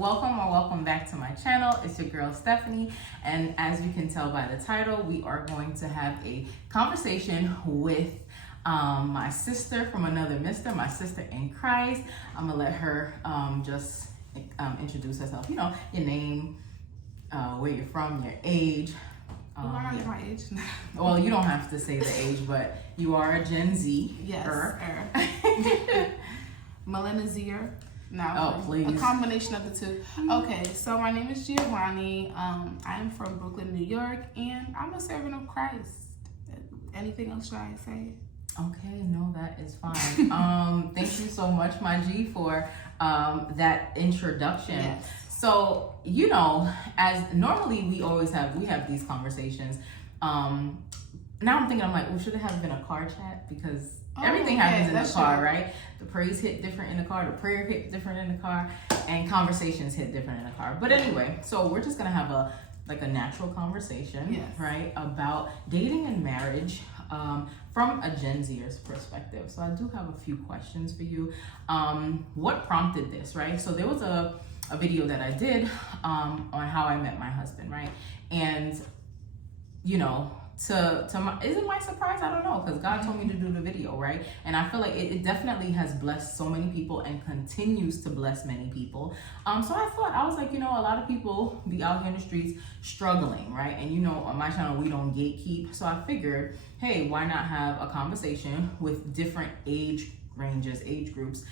welcome back to my channel. It's your girl Stephanie, and as you can tell by the title, we are going to have a conversation with my sister from another mister, my sister in Christ. I'm gonna let her just introduce herself. You know, your name, where you're from, your age. My age. Well, you don't have to say the age, but you are a Gen Z. Yes. Millennial. No, please. A combination of the two. Okay, so my name is Giovanni. I am from Brooklyn, New York, and I'm a servant of Christ. Anything else should I say? Okay, no, that is fine. Thank you so much, my G, for that introduction. Yes. So, you know, as normally we have these conversations. Now I'm thinking, I'm like, well, should it have been a car chat? Because everything happens in the car, true. Right? The praise hit different in the car, the prayer hit different in the car, and conversations hit different in the car. But anyway, so we're just gonna have a natural conversation, yes, right, about dating and marriage from a Gen Zer's perspective. So I do have a few questions for you. What prompted this, right? So there was a video that I did on how I met my husband, right? And you know, is it my surprise? I don't know, because God told me to do the video, right? And I feel like it definitely has blessed so many people and continues to bless many people. So I was like, you know, a lot of people be out here in the streets struggling, right? And you know, on my channel, we don't gatekeep. So I figured, hey, why not have a conversation with different age ranges, age groups,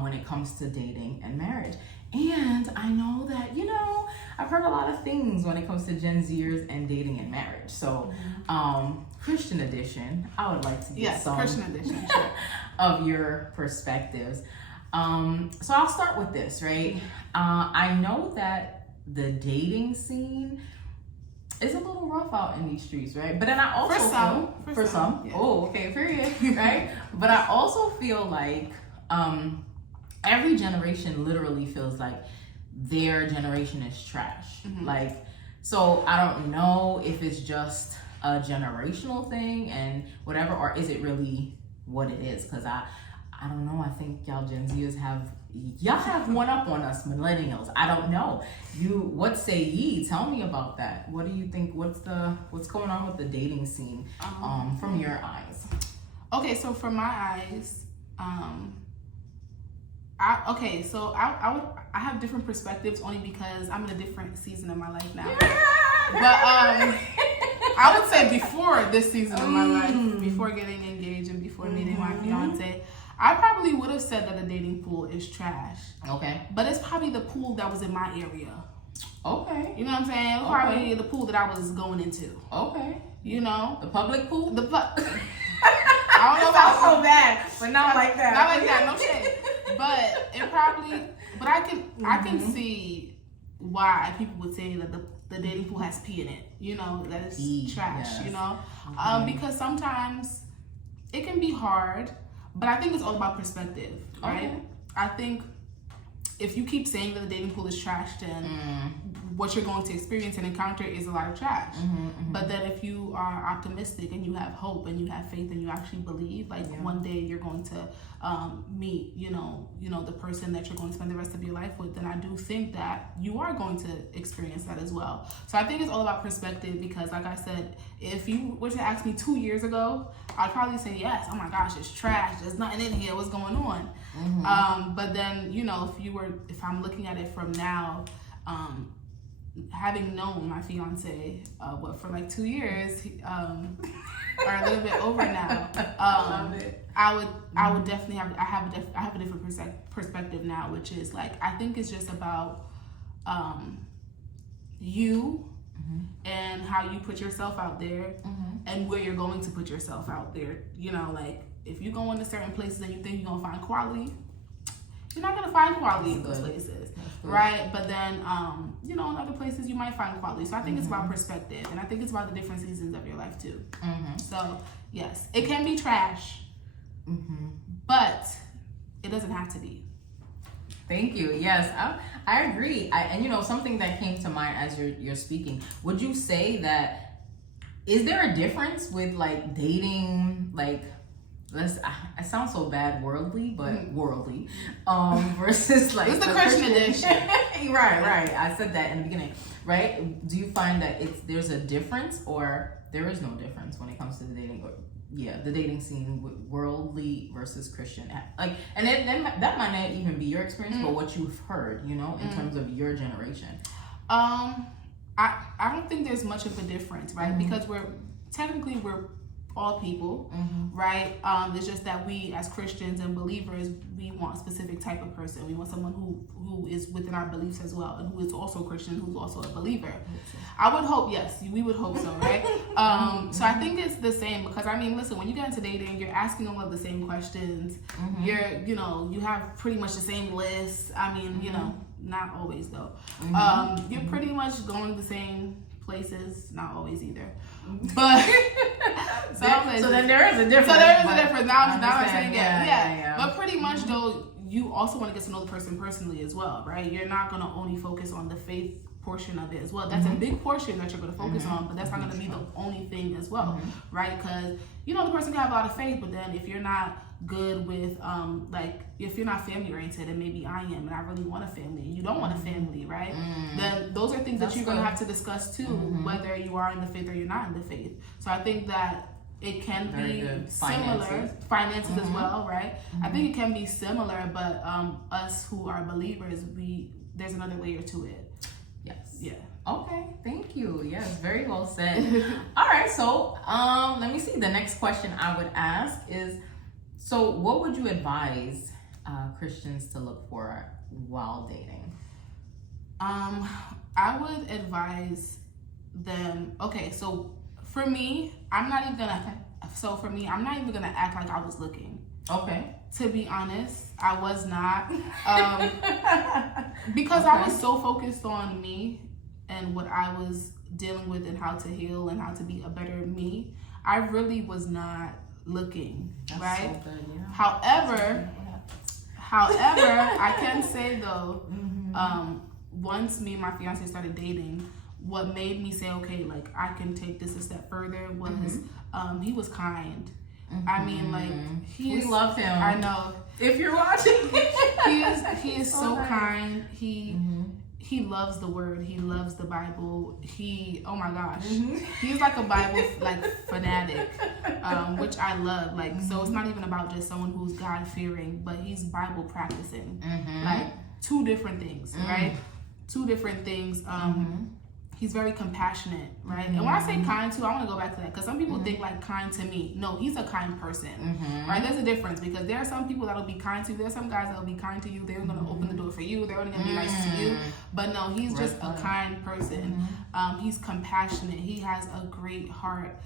when it comes to dating and marriage. And I know that, you know, I've heard a lot of things when it comes to Gen Zers and dating and marriage. So, Christian edition, I would like to get some Christian edition, sure. of your perspectives. So I'll start with this, right? I know that the dating scene is a little rough out in these streets, right? But then I also for some, yeah. Oh, okay, period, right? But I also feel like every generation literally feels like their generation is trash. Mm-hmm. Like, so I don't know if it's just a generational thing and whatever, or is it really what it is? Because I don't know. I think y'all Gen Zers have one up on us millennials. I don't know. What say ye? Tell me about that. What do you think? What's going on with the dating scene from your eyes? Okay, so from my eyes, I have different perspectives only because I'm in a different season of my life now. But I would say before this season of my life, before getting engaged and before meeting my fiance, I probably would have said that the dating pool is trash. Okay. But it's probably the pool that was in my area. Okay. You know what I'm saying? It was probably the pool that I was going into. Okay. You know? The public pool? I don't know about so bad, but not like that. Not like that, no shade. But it probably, but I can see why people would say that the dating pool has pee in it. You know, that it's trash. Yes. You know, because sometimes it can be hard, but I think it's all about perspective, right? Okay. I think if you keep saying that the dating pool is trash, then what you're going to experience and encounter is a lot of trash. But then if you are optimistic and you have hope and you have faith and you actually believe, like one day you're going to meet, you know, the person that you're going to spend the rest of your life with, then I do think that you are going to experience that as well. So I think it's all about perspective because, like I said, if you were to ask me 2 years ago, I'd probably say yes. Oh my gosh, it's trash. There's nothing in here. What's going on? But then, you know, if I'm looking at it from now, having known my fiance, for like 2 years, or a little bit over now, I would definitely have a different perspective now, which is like, I think it's just about you and how you put yourself out there and where you're going to put yourself out there. You know, like if you go into certain places and you think you're gonna find quality, you're not gonna find quality in those places, right? But then, you know, in other places you might find quality. So I think it's about perspective, and I think it's about the different seasons of your life too. So yes, it can be trash, but it doesn't have to be. Thank you. Yes, I agree. And you know, something that came to mind as you're speaking, would you say that, is there a difference with like dating, like it sounds so bad worldly, but worldly, versus like it's the Christian edition. right. I said that in the beginning, right? Do you find that there's a difference, or there is no difference when it comes to the dating, or the dating scene with worldly versus Christian? Like, and that might not even be your experience, but what you've heard, you know, in terms of your generation. I don't think there's much of a difference, right? Because we're all people, right? It's just that we as Christians and believers, we want a specific type of person. We want someone who is within our beliefs as well, and who is also Christian, who's also a believer. I would hope, yes, we would hope so, right? So I think it's the same, because I mean, listen, when you get into dating, you're asking all of the same questions. You have pretty much the same list. I mean, not always though. You're pretty much going the same places, not always either, but so then there is a difference. So there is a difference. Now I'm saying yeah. But pretty much though, you also want to get to know the person personally as well, right? You're not going to only focus on the faith portion of it as well. That's a big portion that you're going to focus on, but that's not going to be the only thing as well, right? Because the person can have a lot of faith, but then if you're not good with if you're not family oriented, and maybe I am, and I really want a family, and you don't want a family, right? Then those are things that you're going to have to discuss too, whether you are in the faith or you're not in the faith. So I think that it can be similar, finances as well, right? I think it can be similar, but us who are believers, there's another layer to it. Yes. Yeah. Okay, thank you. Yes, very well said. All right, so let me see. The next question I would ask is, so what would you advise Christians to look for while dating? I would advise them, okay, so for me, I'm not even gonna act like I was looking. Okay. To be honest, I was not. Because I was so focused on me and what I was dealing with and how to heal and how to be a better me. I really was not looking. That's right? So good, yeah. However, I can say though, once me and my fiance started dating, what made me say, okay, like I can take this a step further was he was kind. I mean, like we love him. I know. If you're watching, he is so kind. He loves the word. He loves the Bible. Oh my gosh, he's like a Bible fanatic, which I love. Like, so it's not even about just someone who's God fearing, but he's Bible practicing. Like two different things, right? Two different things. He's very compassionate, right? And when I say kind too, I want to go back to that, because some people think like kind to me. No, he's a kind person, right? There's a difference, because there are some people that'll be kind to you. There's some guys that'll be kind to you. They're going to open the door for you. They're only going to be nice to you. But no, he's just a kind person. He's compassionate. He has a great heart.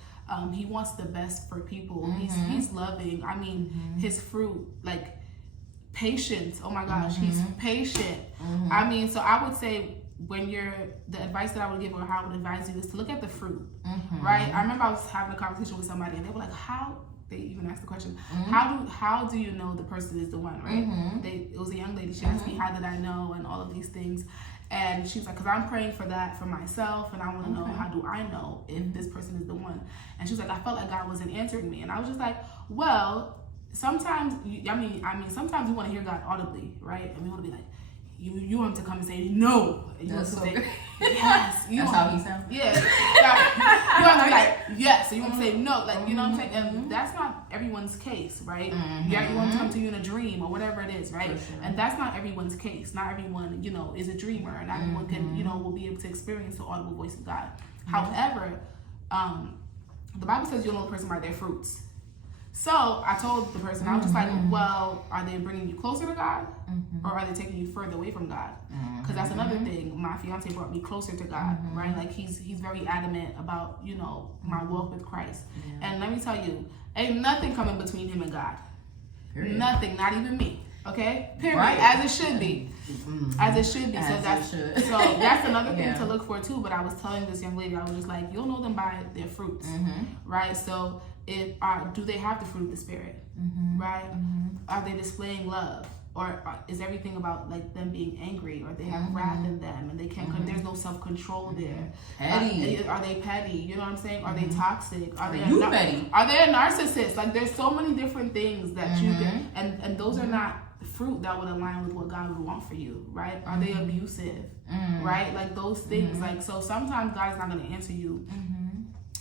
He wants the best for people. He's loving. I mean, his fruit, like patience. Oh my gosh, he's patient. I mean, so I would say, the advice that I would give, or how I would advise you, is to look at the fruit, right? I remember I was having a conversation with somebody, and they were like, they even asked the question, how do you know the person is the one, right? It was a young lady. She asked me, how did I know, and all of these things. And she was like, because I'm praying for that for myself, and I want to know, how do I know if this person is the one? And she was like, I felt like God wasn't answering me. And I was just like, well, sometimes, sometimes we want to hear God audibly, right? And we want to be like, you want him to come and say no. And you want to say yes. That's how he sounds. Yeah. You want to be like yes. So you want to say no. Like, you know what I'm saying? And that's not everyone's case, right? Yeah, you want to come to you in a dream or whatever it is, right? Sure. And that's not everyone's case. Not everyone, is a dreamer. And not everyone can, will be able to experience the audible voice of God. However, the Bible says you'll know the person by their fruits. So I told the person, I was just like, well, are they bringing you closer to God, or are they taking you further away from God? Because that's another thing. My fiance brought me closer to God, right? Like he's very adamant about, my walk with Christ. Yeah. And let me tell you, ain't nothing coming between him and God. Period. Nothing, not even me. Okay? Period. Right. As it should be. As it should be. So that's another thing to look for too. But I was telling this young lady, I was just like, you'll know them by their fruits. Right? So do they have the fruit of the Spirit? Right? Are they displaying love? Or is everything about like them being angry, or they have wrath in them and they can't? There's no self-control there. Petty. Are they petty? You know what I'm saying? Are they toxic? Are they petty? Are they a narcissist? Like there's so many different things that you can, and those are not fruit that would align with what God would want for you, right? Are they abusive, right? Like those things. Like so, sometimes God is not going to answer you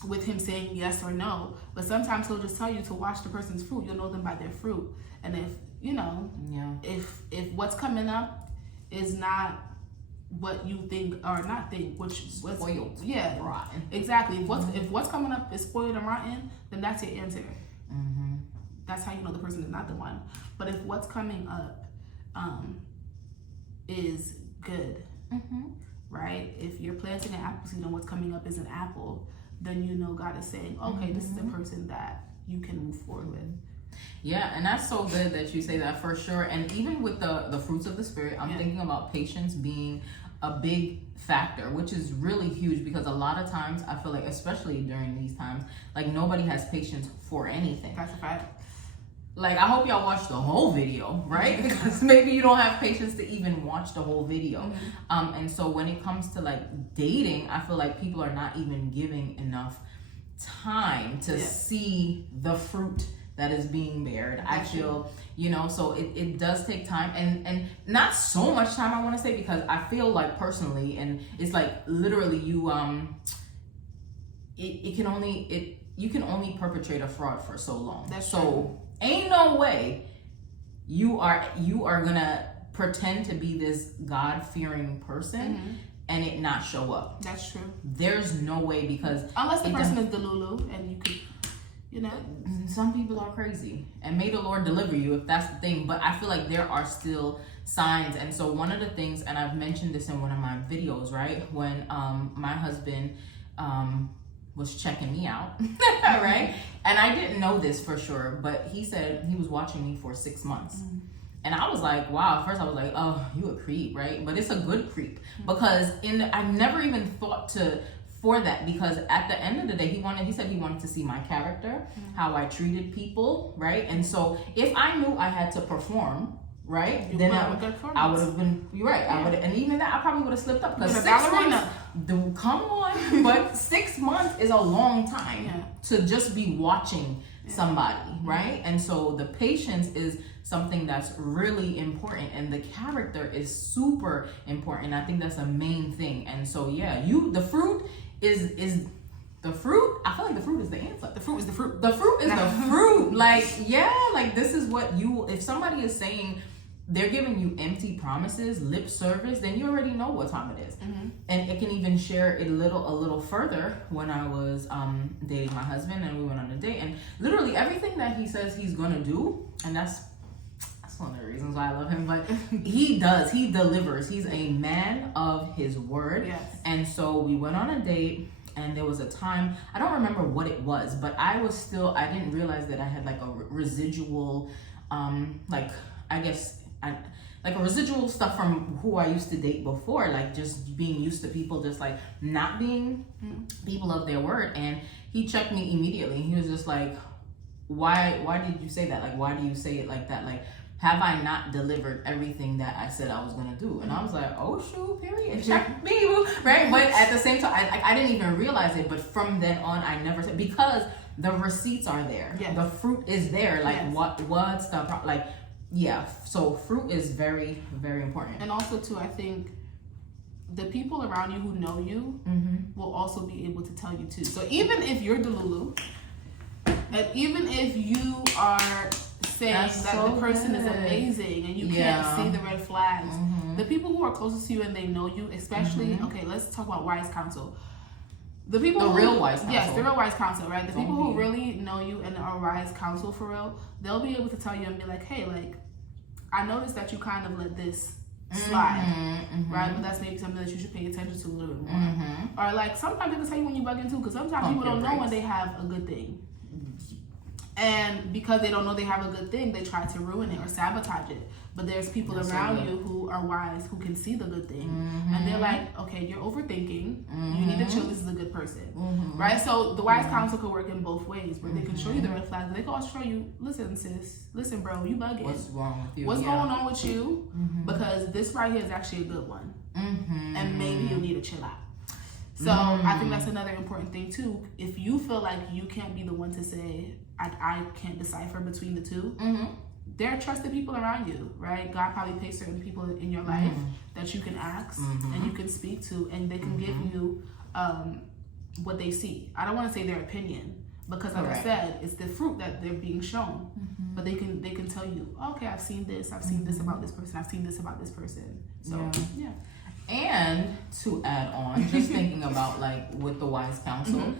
with Him saying yes or no, but sometimes He'll just tell you to watch the person's fruit. You'll know them by their fruit, and if you know, if what's coming up is not what you think or not think, which was spoiled, rotten. Exactly. If what's coming up is spoiled and rotten, then that's your answer. That's how you know the person is not the one. But if what's coming up is good, right? If you're planting an apple seed and what's coming up is an apple, then you know God is saying, okay, this is the person that you can move forward with. Yeah, and that's so good that you say that, for sure. And even with the fruits of the Spirit, I'm thinking about patience being a big factor, which is really huge, because a lot of times I feel like, especially during these times, like nobody has patience for anything. That's a fact. Like, I hope y'all watch the whole video, right? Because maybe you don't have patience to even watch the whole video. And so when it comes to like dating, I feel like people are not even giving enough time to see the fruit that is being bared. I feel, you know, so it does take time, and not so much time, I want to say, because I feel like personally, and it's like literally you you can only perpetrate a fraud for so long. That's so true. Ain't no way you are gonna pretend to be this God-fearing person and it not show up. That's true. There's no way, because unless the person is delulu and you could, you know, some people are crazy, and may the Lord deliver you if that's the thing. But I feel like there are still signs. And so one of the things, and I've mentioned this in one of my videos, right, when my husband was checking me out, right, and I didn't know this for sure, but he said he was watching me for 6 months. And I was like, wow. At first I was like, oh, you a creep, right? But it's a good creep, because I never even thought for that, because at the end of the day, he said he wanted to see my character, how I treated people, right? And so if I knew I had to perform, right, then I would have been, you're right, I would, and even that I probably would have slipped up, because 6 months, come on, but 6 months is a long time to just be watching somebody, right? And so the patience is something that's really important, and the character is super important. I think that's a main thing. And so the fruit is the fruit. I feel like the fruit is the answer. The fruit is the fruit. The fruit is the fruit. Like, like this is what if somebody is saying they're giving you empty promises, lip service, then you already know what time it is. And it can even share it a little further. When I was dating my husband and we went on a date, and literally everything that he says he's gonna do, and that's one of the reasons why I love him, but he delivers. He's a man of his word. Yes. And so we went on a date, and there was a time, I don't remember what it was, but I didn't realize that I had like a residual, like a residual stuff from who I used to date before, like just being used to people just like not being people of their word. And he checked me immediately. He was just like, why did you say that? Like, why do you say it like that? Like, have I not delivered everything that I said I was gonna do? And I was like, oh shoot, period, check me, right? But at the same time, I didn't even realize it. But from then on, I never said, because the receipts are there. Yes. The fruit is there. Like, what's the like? Yeah. So fruit is very, very important. And also too, I think the people around you who know you will also be able to tell you too. So even if you're delulu, and even if you are saying the person is amazing and you can't see the red flags, the people who are closest to you and they know you, especially, okay, let's talk about wise counsel. The real wise counsel. Yes, the real wise counsel, right? The people who really know you and are wise counsel for real, they'll be able to tell you and be like, hey, like, I noticed that you kind of let this slide, right? But that's maybe something that you should pay attention to a little bit more. Or like, sometimes they can tell you when you're bugging too, because sometimes people don't know when they have a good thing. And because they don't know they have a good thing, they try to ruin it or sabotage it. But there's people around you who are wise, who can see the good thing. And they're like, okay, you're overthinking. You need to chill. This is a good person, right? So the wise counsel could work in both ways, where they can show you the red flags. They can also show you, listen, sis, listen, bro, you bugging. What's wrong with you? What's going on with you? Because this right here is actually a good one, and maybe you need to chill out. So I think that's another important thing too. If you feel like you can't be the one to say, I can't decipher between the two, there are trusted people around you, right? God probably placed certain people in your life that you can ask and you can speak to, and they can give you what they see. I don't want to say their opinion, because like I said, it's the fruit that they're being shown. But they can tell you, okay, I've seen this about this person, I've seen this about this person. So yeah. And to add on, just thinking about like with the wise counsel,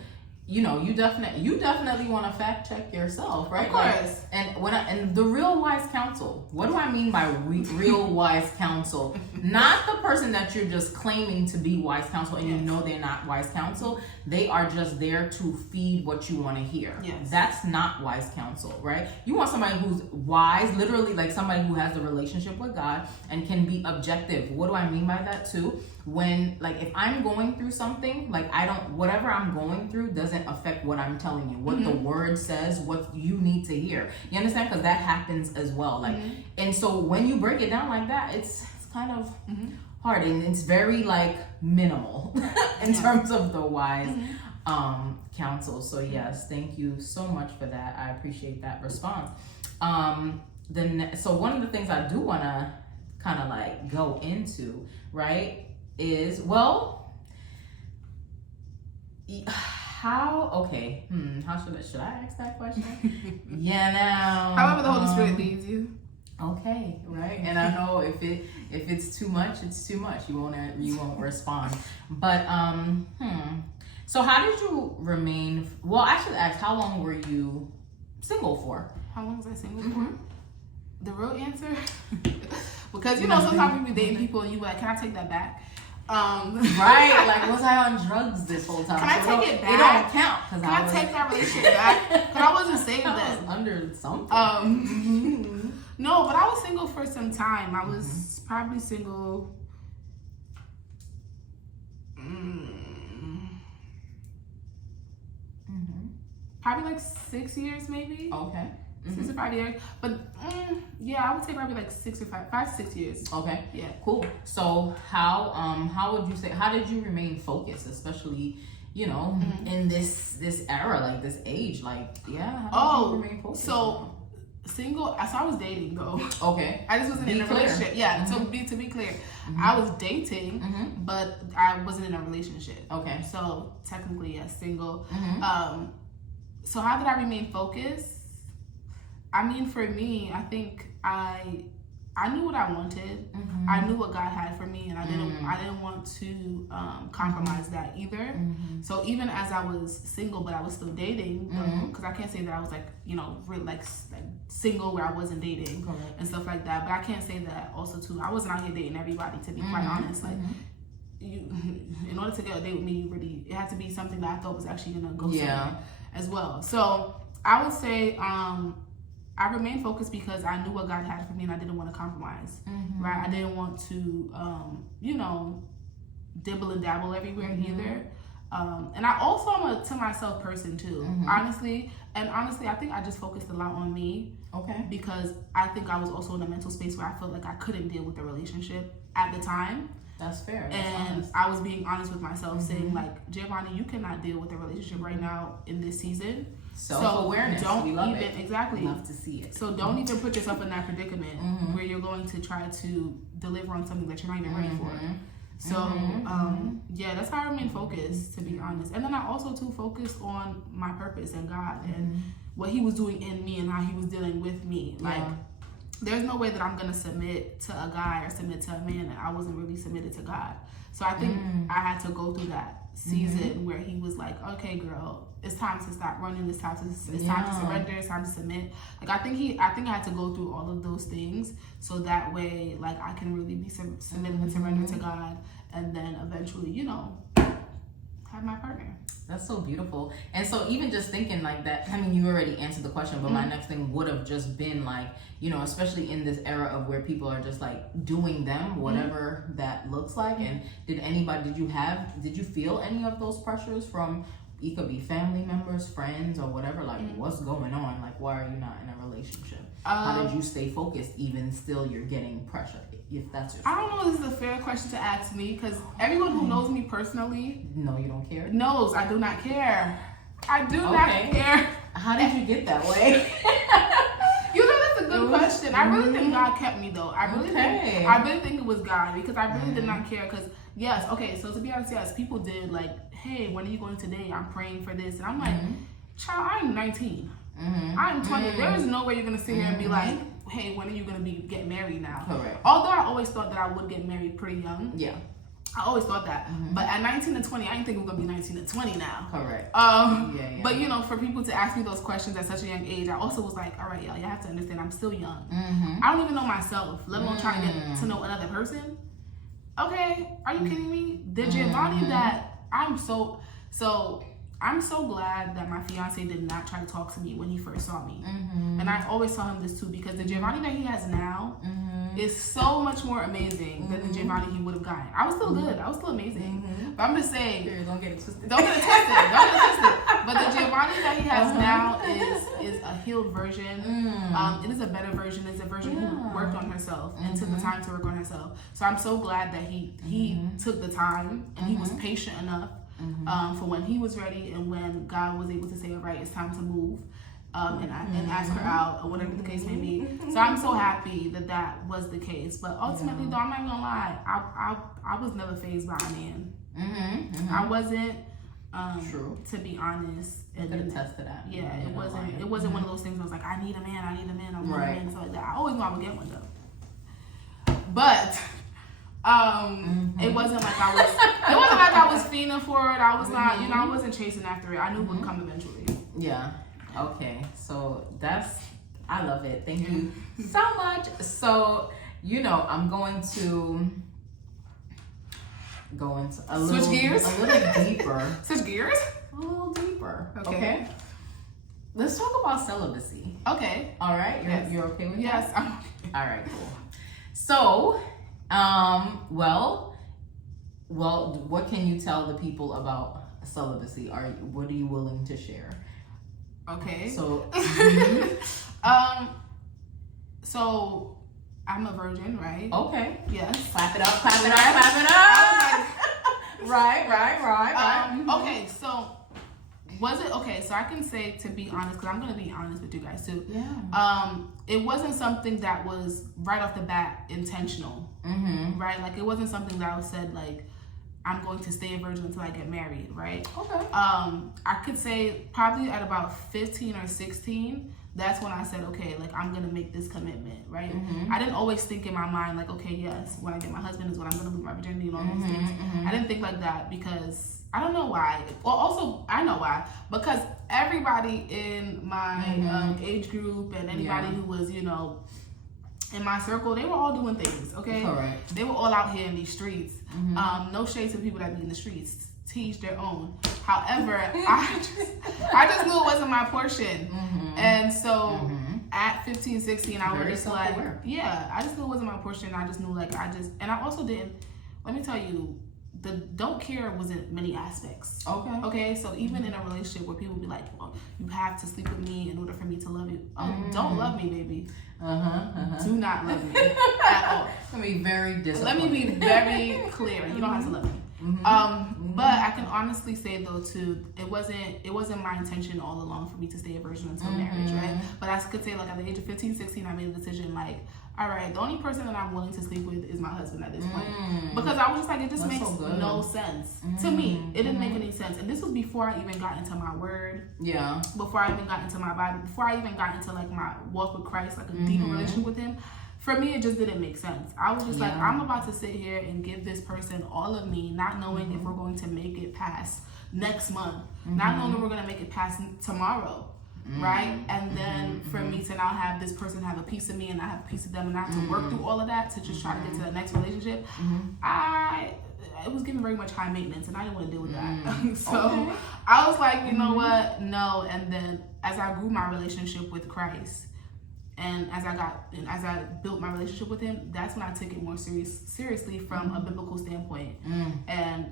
you know, you definitely want to fact check yourself, right? Of course. Like, and the real wise counsel. What do I mean by real wise counsel? Not the person that you're just claiming to be wise counsel and you know they're not wise counsel. They are just there to feed what you want to hear. Yes. That's not wise counsel, right? You want somebody who's wise, literally like somebody who has a relationship with God and can be objective. What do I mean by that too? When, like, if I'm going through something, like, whatever I'm going through doesn't affect what I'm telling you, what the word says, what you need to hear. You understand? Because that happens as well. Like, and so when you break it down like that, it's kind of hard, and it's very like minimal in terms of the wise counsel. So yes, thank you so much for that. I appreciate that response. So one of the things I do want to kind of like go into, right, is, well, how should I ask that question? Now, however the Holy Spirit leads you. Okay, right. And I know if it's too much, it's too much. You won't respond. But so how did you remain? Well, I should ask, how long were you single for? How long was I single for? The real answer, because you know sometimes we be dating people and you like, can I take that back? Right, like, was I on drugs this whole time? Can I take it back? It don't count. Can I take that relationship back? Because I wasn't saved then. Under something. No, but I was single for some time. I was probably single. Probably like 6 years, maybe. Okay. 6 to 5 years, but yeah, I would say probably like 5 to 6 years. Okay. Yeah. Cool. So how would you say, how did you remain focused, especially, you know, in this era, like this age, like, yeah. How did you remain focused? So single. So I was dating though. Okay. I just wasn't in a relationship. Yeah. To be clear, I was dating, but I wasn't in a relationship. Okay. So technically, yes, single. So how did I remain focused? I mean, for me, I think I knew what I wanted. I knew what God had for me, and I didn't want to compromise that either. So even as I was single, but I was still dating, because I can't say that I was like, you know, really like single where I wasn't dating and stuff like that. But I can't say that also too. I wasn't out here dating everybody, to be quite honest. Like, you, in order to get a date with me, it had to be something that I thought was actually gonna go somewhere as well. So I would say I remained focused because I knew what God had for me and I didn't want to compromise, right? I didn't want to, you know, dibble and dabble everywhere either. And I also am a to myself person too, honestly. And honestly, I think I just focused a lot on me. Okay. Because I think I was also in a mental space where I felt like I couldn't deal with the relationship at the time. That's fair. That's honest. I was being honest with myself, saying like, Giovanni, you cannot deal with the relationship right now in this season. Self-awareness. So we love even, exactly. Love to see it. So don't even put yourself in that predicament where you're going to try to deliver on something that you're not even ready for. So yeah, that's how I remain focused, to be honest. And then I also too focused on my purpose and God and what He was doing in me and how He was dealing with me. Like, there's no way that I'm gonna submit to a guy or submit to a man that I wasn't really submitted to God. So I think I had to go through that season where He was like, okay, girl, it's time to stop running. It's time to surrender. It's time to submit. Like, I think I had to go through all of those things so that way, like, I can really be submitted and surrender to God, and then eventually, you know, have my partner. That's so beautiful. And so even just thinking like that, I mean, you already answered the question, but my next thing would have just been like, you know, especially in this era of where people are just like doing them, whatever that looks like. And did you feel any of those pressures from, it could be family members, friends, or whatever, like what's going on? Like, why are you not in a relationship? How did you stay focused even still you're getting pressure? If that's your story. I don't know if this is a fair question to ask me, because everyone who knows me personally, no, you don't care, knows I do not care. I do not care. How did you get that way? You know, that's a good question. I really think God kept me though. I really think it was God, because I really did not care. Because yes, okay, so to be honest, yes, people did like, hey, when are you going today? I'm praying for this, and I'm like, child, I'm 19. I'm 20. There is no way you're gonna sit here and be like, hey, when are you gonna get married now? Correct. Although I always thought that I would get married pretty young. Yeah. I always thought that. But at 19 and 20, I didn't think we were gonna be 19 and 20 now. Correct. But you know, for people to ask me those questions at such a young age, I also was like, all right, y'all have to understand I'm still young. I don't even know myself, let alone trying to get to know another person. Okay, are you kidding me? The Giovanni that I'm so glad that my fiance did not try to talk to me when he first saw me. And I always tell him this too, because the Giovanni that he has now is so much more amazing than the Giovanni he would have gotten. I was still good. I was still amazing. But I'm just saying, don't get it twisted. Don't get it twisted. But the Giovanni that he has now is a healed version. It is a better version. It's a version who worked on herself and took the time to work on herself. So I'm so glad that he took the time and he was patient enough for when he was ready and when God was able to say, all right, it's time to move. And ask her out or whatever the case may be. So I'm so happy that was the case. But ultimately, though, I'm not gonna lie, I was never fazed by a man. I wasn't. True. To be honest, I can attest to that. Yeah, it wasn't. It wasn't one of those things where I was like, I need a man. I want a man, and stuff like that. I always knew I would get one though. But it wasn't like I was fiending for it. I was not. You know, I wasn't chasing after it. I knew it would come eventually. Yeah. Okay, so I love it. Thank you so much. So, you know, I'm going to go into a little deeper. Switch gears? A little deeper. Okay. Let's talk about celibacy. Okay. All right. You're okay with that? Yes. I'm okay. All right, cool. So, well, what can you tell the people about celibacy? What are you willing to share? Okay. So, so I'm a virgin, right? Okay. Yes. Clap it up. Right. Okay, so was it okay? So I can say, to be honest, because I'm gonna be honest with you guys too. Yeah. It wasn't something that was right off the bat intentional, right? Like it wasn't something that I said like, I'm going to stay a virgin until I get married, right? Okay. I could say probably at about 15 or 16, that's when I said, okay, like I'm gonna make this commitment, right? I didn't always think in my mind like, okay, yes, when I get my husband is when I'm gonna lose my virginity and all these things. I didn't think like that because I don't know why. Well, also I know why, because everybody in my age group and anybody who was, you know, in my circle, they were all doing things, okay? Correct. They were all out here in these streets. No shade to the people that be in the streets. To each their own. However, I just knew it wasn't my portion. And so at 15, 16, I was just like, yeah, I just knew it wasn't my portion. I just knew like, and I also didn't, let me tell you, the don't care was in many aspects. Okay, so even in a relationship where people be like, well, you have to sleep with me in order for me to love you. Don't love me, baby. Do not love me at all. Let me be very disappointed. Let me be very clear. You don't have to love me. But I can honestly say though too, it wasn't my intention all along for me to stay a virgin until marriage, right? But I could say like at the age of 15, 16, I made a decision like, all right, the only person that I'm willing to sleep with is my husband at this point. Because I was just like, it just makes no sense to me. It didn't make any sense. And this was before I even got into my word. Yeah. Before I even got into my Bible. Before I even got into like my walk with Christ, like a deeper relationship with him. For me, it just didn't make sense. I was just like, I'm about to sit here and give this person all of me, not knowing if we're going to make it past next month, not knowing if we're going to make it past tomorrow, right? And then for me to now have this person have a piece of me and I have a piece of them and I have to work through all of that to just try to get to the next relationship, it was giving very much high maintenance, and I didn't want to deal with that. So I was like, you know what, no. And then as I grew my relationship with Christ, and as I built my relationship with Him, that's when I took it more seriously from a biblical standpoint. And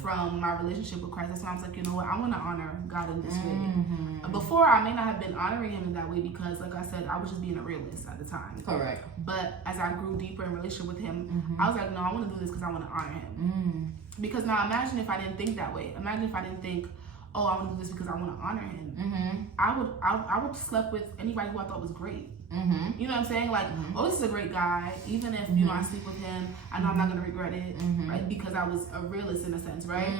from my relationship with Christ, that's when I was like, you know what, I want to honor God in this way. Before, I may not have been honoring Him in that way because, like I said, I was just being a realist at the time. Correct. But as I grew deeper in relationship with Him, I was like, no, I want to do this because I want to honor Him. Because now imagine if I didn't think that way. Imagine if I didn't think, oh, I want to do this because I want to honor Him. I would sleep with anybody who I thought was great. You know what I'm saying? Like, oh, this is a great guy. Even if, you know, I sleep with him, I know I'm not going to regret it, right? Because I was a realist in a sense, right?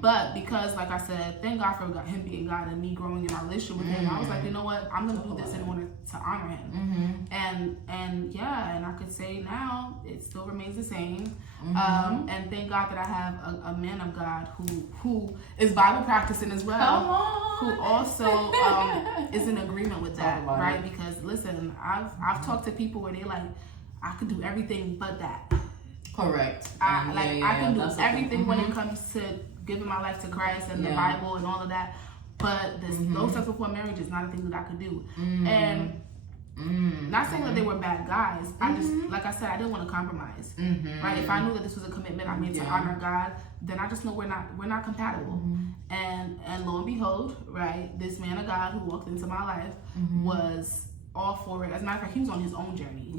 But because, like I said, thank God for Him being God and me growing in my relationship with Him, I was like, you know what? I'm going to do this in order to honor Him. And I could say now it still remains the same. And thank God that I have a man of God who is Bible practicing as well, who also is in agreement with that, right? Because listen, I've talked to people where they're like, I could do everything but that. Correct. I can do everything when it comes to giving my life to Christ and the Bible and all of that, but those stuff before marriage is not a thing that I could do. And not saying that they were bad guys. I just, like I said, I didn't want to compromise. Right? If I knew that this was a commitment I made to honor God, then I just know we're not compatible. And lo and behold, right, this man of God who walked into my life was all for it. As a matter of fact, he was on his own journey.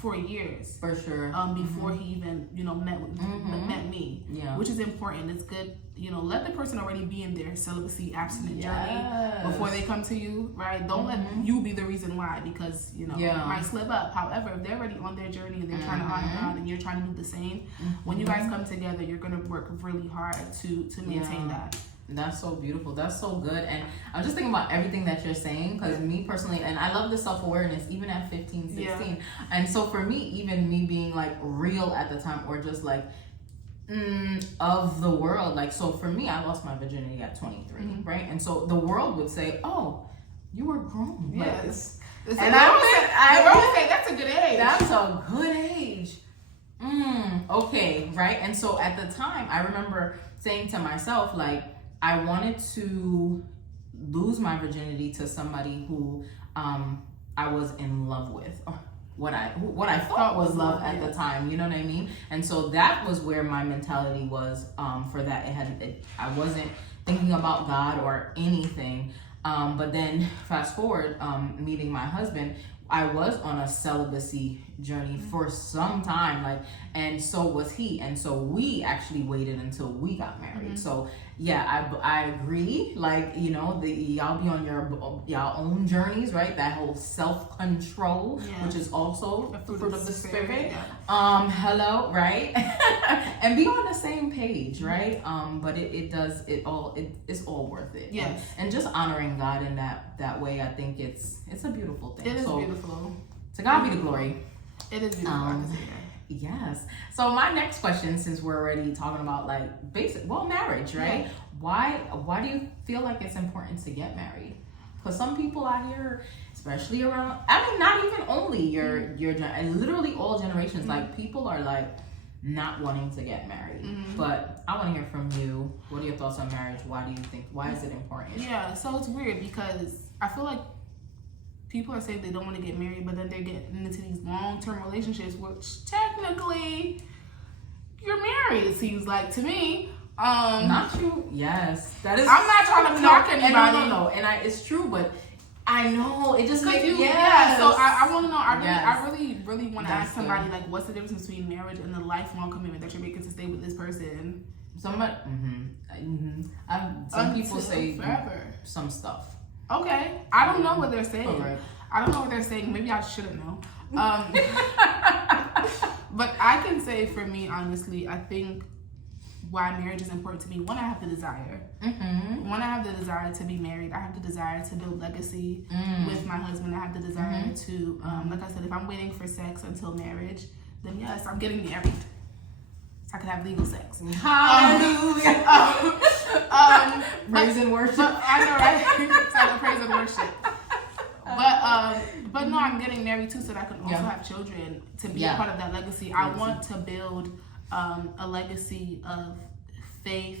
For years. For sure. Before he even, met me. Which is important. It's good. Let the person already be in their celibacy abstinent journey before they come to you, right? Don't let you be the reason why, because you might slip up. However, if they're already on their journey and they're trying to honor God and you're trying to do the same, when you guys come together, you're gonna work really hard to maintain that. That's so beautiful. That's so good. And I was just thinking about everything that you're saying, because me personally, and I love the self-awareness even at 15, 16. And so for me, even me being like real at the time, or just like of the world, like, so for me, I lost my virginity at 23, right? And so the world would say, oh, you were grown. Yes. And I would say that's a good age. That's a good age. Okay, right? And so at the time, I remember saying to myself, like, I wanted to lose my virginity to somebody who I was in love with, or what I thought was love at the time. You know what I mean? And so that was where my mentality was for that. I wasn't thinking about God or anything. But then fast forward, meeting my husband, I was on a celibacy journey for some time, and so was he. And so we actually waited until we got married. So yeah, I agree. Y'all be on your own journeys, right? That whole self-control, which is also a fruit of the spirit. Hello, right? And be on the same page, right? But it's all worth it. Yes. And just honoring God in that way, I think it's a beautiful thing. It is beautiful. To God be the glory. It is beautiful. Yes. So my next question, since we're already talking about marriage, right? Why do you feel like it's important to get married? Because some people out here, especially around, not even only your literally all generations, people are not wanting to get married. But I want to hear from you. What are your thoughts on marriage? Why is it important? Yeah, so it's weird because I feel like people are saying they don't want to get married, but then they're getting into these long-term relationships, which technically you're married, it seems like to me. Not you. Yes, that is. I'm not trying to knock anybody. No, and it's true, but I know it just makes you. Yeah. So I want to know. I really want to ask somebody what's the difference between marriage and the lifelong commitment that you're making to stay with this person? Some people say forever. Some stuff. Okay, I don't know what they're saying. Right. I don't know what they're saying. Maybe I shouldn't know. But I can say for me, honestly, I think why marriage is important to me. One, I have the desire. One, I have the desire to be married. I have the desire to build legacy with my husband. I have the desire to, like I said, if I'm waiting for sex until marriage, then yes, I'm getting married. So I can have legal sex. Hallelujah. Praise and worship. I know, right? It's like praise and worship. But no, I'm getting married too, so that I can also have children to be a part of that legacy. I want to build a legacy of faith,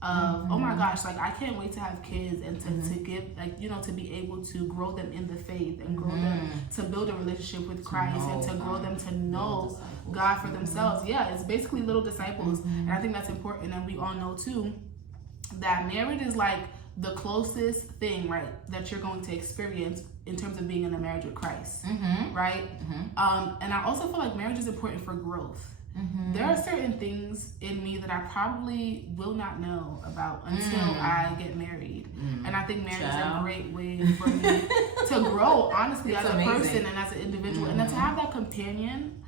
of oh my gosh, like I can't wait to have kids and to give, like, you know, to be able to grow them in the faith and grow them to build a relationship with Christ and to grow them to know God for themselves. Yeah, it's basically little disciples. And I think that's important. And we all know too that marriage is like the closest thing, right, that you're going to experience in terms of being in a marriage with Christ, right? And I also feel like marriage is important for growth. There are certain things in me that I probably will not know about until I get married. And I think marriage is a great way for me to grow, honestly, as a person and as an individual. And then to have that companion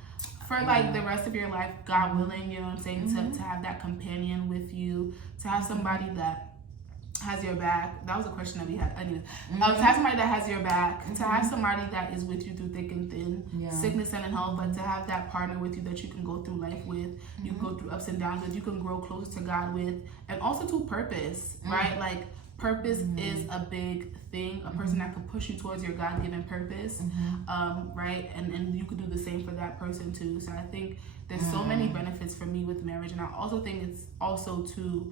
for like the rest of your life, God willing, you know what I'm saying, to have that companion with you, to have somebody that has your back. That was a question that we had. Anyway, to have somebody that has your back, to have somebody that is with you through thick and thin, sickness and in health, but to have that partner with you that you can go through life with, you can go through ups and downs with, you can grow closer to God with, and also to purpose, right? Like purpose is a big thing. A person that could push you towards your God-given purpose, right? And you could do the same for that person too. So I think there's so many benefits for me with marriage, and I also think it's also to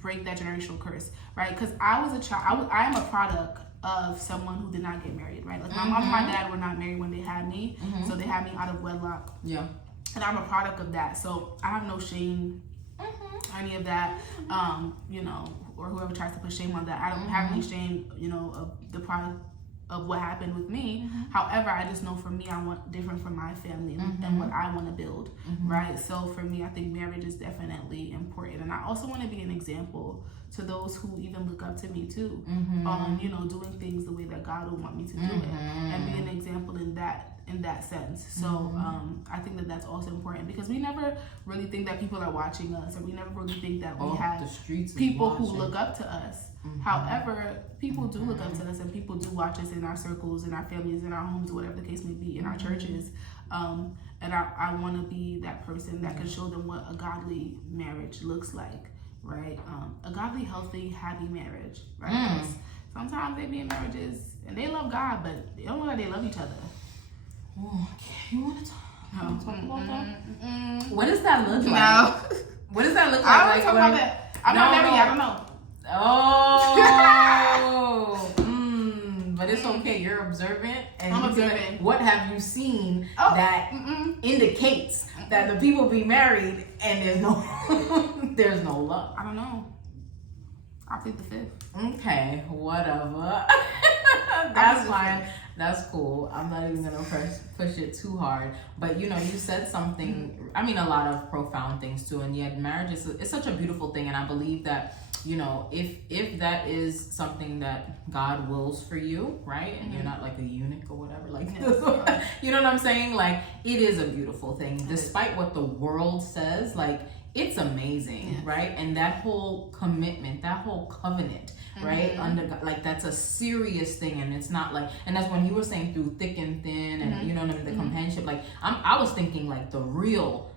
break that generational curse, right? Because I was a child. I am a product of someone who did not get married, right? Like my mom and my dad were not married when they had me, so they had me out of wedlock. Yeah, and I'm a product of that, so I have no shame or any of that, you know, or whoever tries to put shame on that. I don't have any shame, you know, of the product of what happened with me. However, I just know for me, I want different from my family and what I want to build, right? So for me, I think marriage is definitely important. And I also want to be an example to those who even look up to me too, on, you know, doing things the way that God would want me to do it, and be an example in that sense. So I think that that's also important, because we never really think that people are watching us, or we never really think that we have people who look up to us. However, people do look up to us, and people do watch us in our circles, in our families, in our homes, whatever the case may be, in our churches. And I want to be that person that can show them what a godly marriage looks like, right? A godly, healthy, happy marriage, right? Sometimes they be in marriages and they love God, but they don't know that they love each other. Okay, you want to talk about that? What does that look like? No. What does that look like? I don't talk about that. I'm not married yet. I don't know. Oh, but it's okay. You're observant, and I'm observant. What have you seen that indicates that the people be married and there's no there's no love? I don't know. I'll plead the fifth. Okay, whatever. That's fine. That's cool. I'm not even gonna push it too hard. But you know, you said something. I mean, a lot of profound things too. And yet, marriage is it's such a beautiful thing. And I believe that, you know, if that is something that God wills for you, right? And you're not like a eunuch or whatever, like you know what I'm saying? Like, it is a beautiful thing, despite what the world says. Like, it's amazing, right? And that whole commitment, that whole covenant, right? Under God, like, that's a serious thing, and it's not like, and that's when you were saying through thick and thin, and you know what I mean, the companionship. Like, I was thinking like the real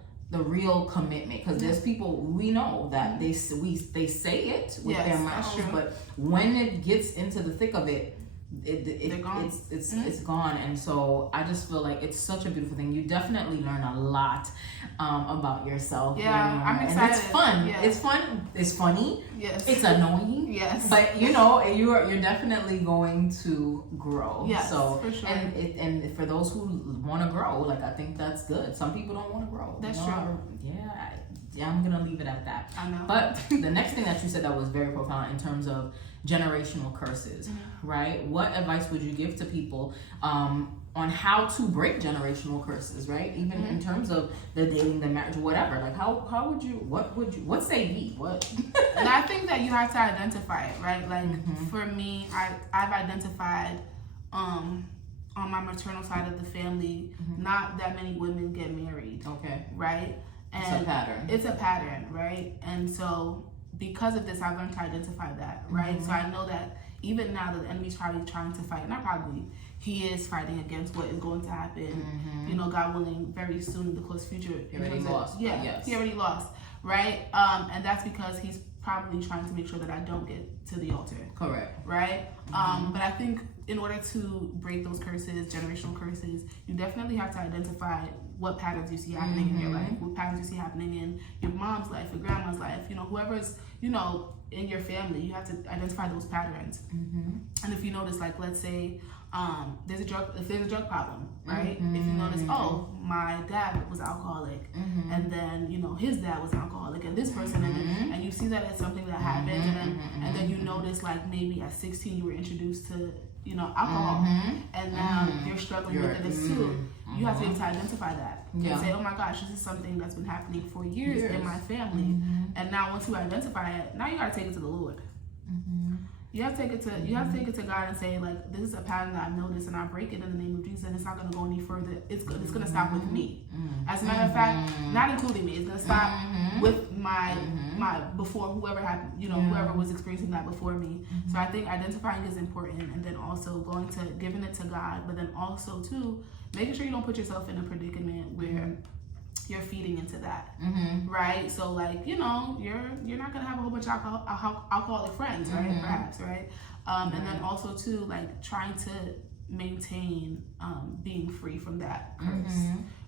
commitment, because there's people we know that they say it with their mouths, but when it gets into the thick of it, it's gone. And so I just feel like it's such a beautiful thing. You definitely learn a lot about yourself. I'm excited. And it's fun. It's fun. It's funny. Yes. It's annoying. Yes. But you know, you're definitely going to grow. Yes, so for sure. And for those who want to grow, like, I think that's good. Some people don't want to grow. That's true. I'm gonna leave it at that. I know. But the next thing that you said that was very profound in terms of generational curses, right? What advice would you give to people on how to break generational curses, right? Even in terms of the dating, the marriage, whatever. Like, how would you? What say we? What? And I think that you have to identify it, right? Like, for me, I've identified on my maternal side of the family, not that many women get married. Okay. Right? And it's a pattern. It's a pattern, right? And so because of this, I've learned to identify that, right? So I know that even now that the enemy's probably trying to fight, he is fighting against what is going to happen, you know, God willing, very soon in the close future. He already lost. He already lost, right? And that's because he's probably trying to make sure that I don't get to the altar. Correct. Right? But I think in order to break those curses, generational curses, you definitely have to identify what patterns you see happening in your life, what patterns you see happening in your mom's life, your grandma's life, whoever's, in your family. You have to identify those patterns. And if you notice, like, let's say, there's a drug problem, right? If you notice, oh, my dad was alcoholic, and then his dad was alcoholic, and this person, and you see that it's something that happened, and then you notice, like, maybe at 16 you were introduced to alcohol, and now you're struggling with it too. You have to be able to identify that and say, oh my gosh, this is something that's been happening for years in my family, and now once you identify it, now you got to take it to the Lord. You have to take it to God and say, like, this is a pattern that I've noticed, and I break it in the name of Jesus, and it's not going to go any further. It's going to stop with me. As a matter of fact, not including me. It's going to stop with my before whoever had whoever was experiencing that before me. So I think identifying is important, and then also giving it to God, but then also too making sure you don't put yourself in a predicament where you're feeding into that, right? So, like, you're not gonna have a whole bunch of alcoholic friends, right? Perhaps, right? And then also too, like, trying to maintain being free from that curse,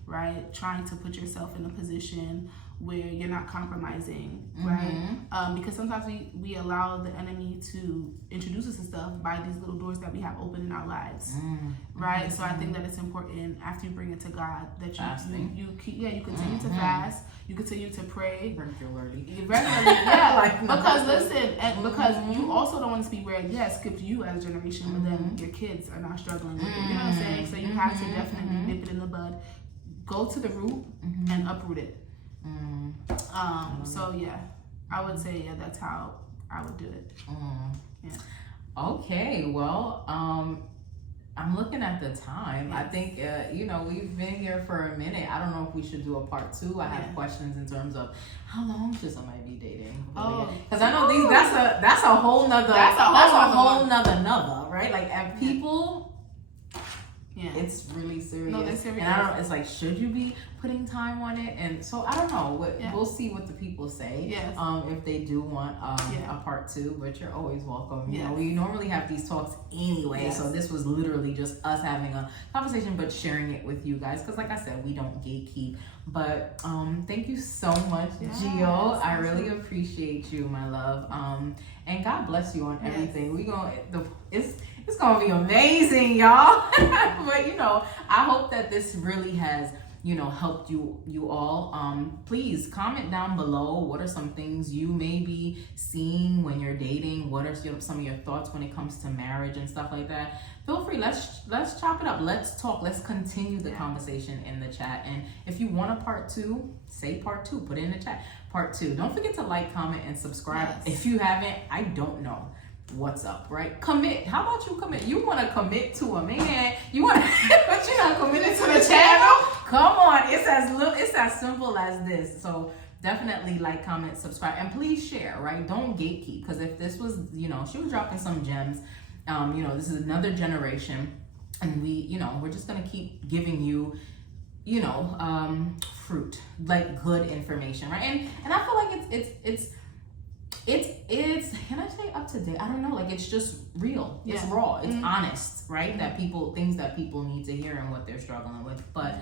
right? Trying to put yourself in a position where you're not compromising, right? Because sometimes we allow the enemy to introduce us to stuff by these little doors that we have open in our lives, right? So I think that it's important after you bring it to God that you continue to fast, you continue to pray regularly, because listen, and because you also don't want to be where skipped you as a generation, but then your kids are now struggling with it. You know what I'm saying? So you have to definitely nip it in the bud, go to the root and uproot it. So yeah, I would say that's how I would do it. Okay, well, I'm looking at the time. I think we've been here for a minute. I don't know if we should do a part 2. I have questions in terms of how long should somebody be dating? Because I know that's a whole nother right? Like, and people. Yeah. It's really serious. No, that's serious. And it's like, should you be putting time on it? And so I don't know. We'll see what the people say. Yes. If they do want a part 2, but you're always welcome. You know, we normally have these talks anyway. So this was literally just us having a conversation, but sharing it with you guys. Because like I said, we don't gatekeep. But thank you so much, Gio. I really appreciate you, my love. And God bless you on everything. It's gonna be amazing, y'all. But I hope that this really has helped you all. Please comment down below, what are some things you may be seeing when you're dating? What are some of your thoughts when it comes to marriage and stuff like that? Feel free, let's chop it up, let's talk, let's continue the conversation in the chat. And if you want a part 2, say part 2, put it in the chat, part 2. Don't forget to like, comment, and subscribe. If you haven't, I don't know what's up, right? Commit. How about you commit? You want to commit to a man, but you're not committed to the channel? Come on, it's as simple as this. So definitely like, comment, subscribe, and please share, right? Don't gatekeep, because if this was, she was dropping some gems. This is another generation, and we're just gonna keep giving you fruit, like good information, right? And I feel like it's can I say up to date? I don't know, like, it's just real, it's raw, it's honest, right? Things that people need to hear and what they're struggling with. But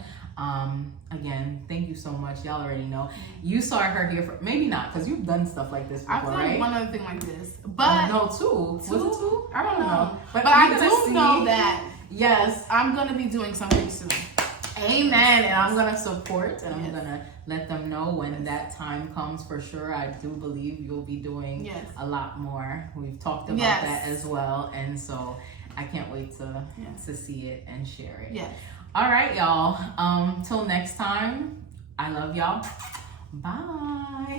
again, thank you so much. Y'all already know. You saw her here for, maybe not, because you've done stuff like this before, right? I've done one other thing like this, but no, 2. Was it 2? I don't know, but I do know that I'm gonna be doing something soon. Amen. And I'm gonna support, and I'm gonna let them know when that time comes for sure. I do believe you'll be doing a lot more. We've talked about that as well, and so I can't wait to see it and share it. Yes. All right, y'all. Till next time, I love y'all. Bye.